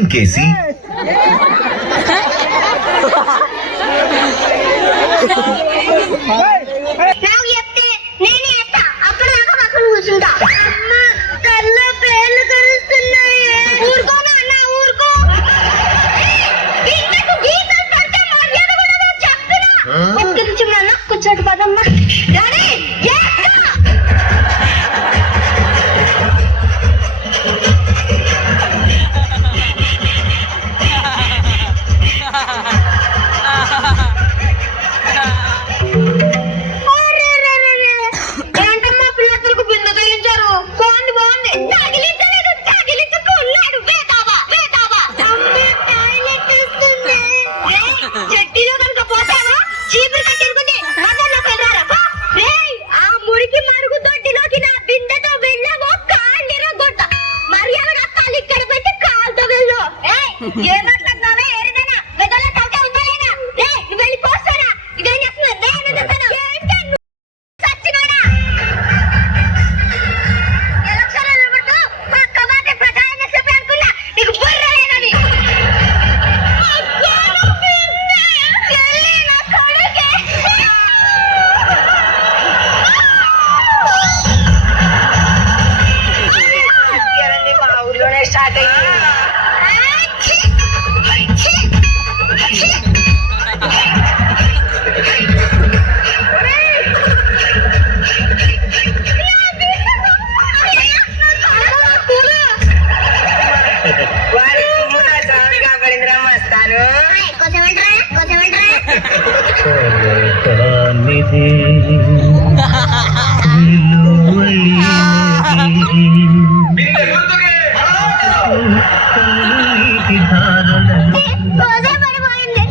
ఇంకేసి నాకు చెప్తే నేనే చేస్తా. అప్పుడు దాకా పక్కన కూర్చుంటా. అమ్మ కళ్ళు పేర్లు కరుస్తున్నాయి. ఊరుకోనా అన్న ఊరుకో. ఇంతకు గీతలు పడితే మర్యాద కూడా నువ్వు చెప్తున్నా. ఒక్క నిమిషం నాన్న కూర్చోటి పదమ్మా. డాడీ చెట్టిలో కనుక పోతావా చీపురు కట్టెలుకుంది మదర్లోకి వెళ్ళారా. ఆ మురికి మరుగు దొడ్డిలోకి నా బిందెతో వెళ్ళావో కాండిరగొట్ట. మర్యాదగా కాలు ఇక్కడ పెట్టి కాలుతో వెళ్ళు. ఏం మాట్లాడుతున్నావే ఏరిదైనా వెదల తలక ఉందా లేదా. నువ్వు వెళ్ళి పోస్తారా. ఇదేం చేస్తున్నా నేను చెప్తాను. సచ్చినోడా ఎలక్షన్లో నిలబడుతూ పక్క మాట ప్రచారం చేసే అనుకున్నా నీకు బుర్ర లేదని. స్టార్ట్ అయ్యి వారి కుమ్మున స్వామి కాపాడిందిరా మస్తాను. పడిపోయింది.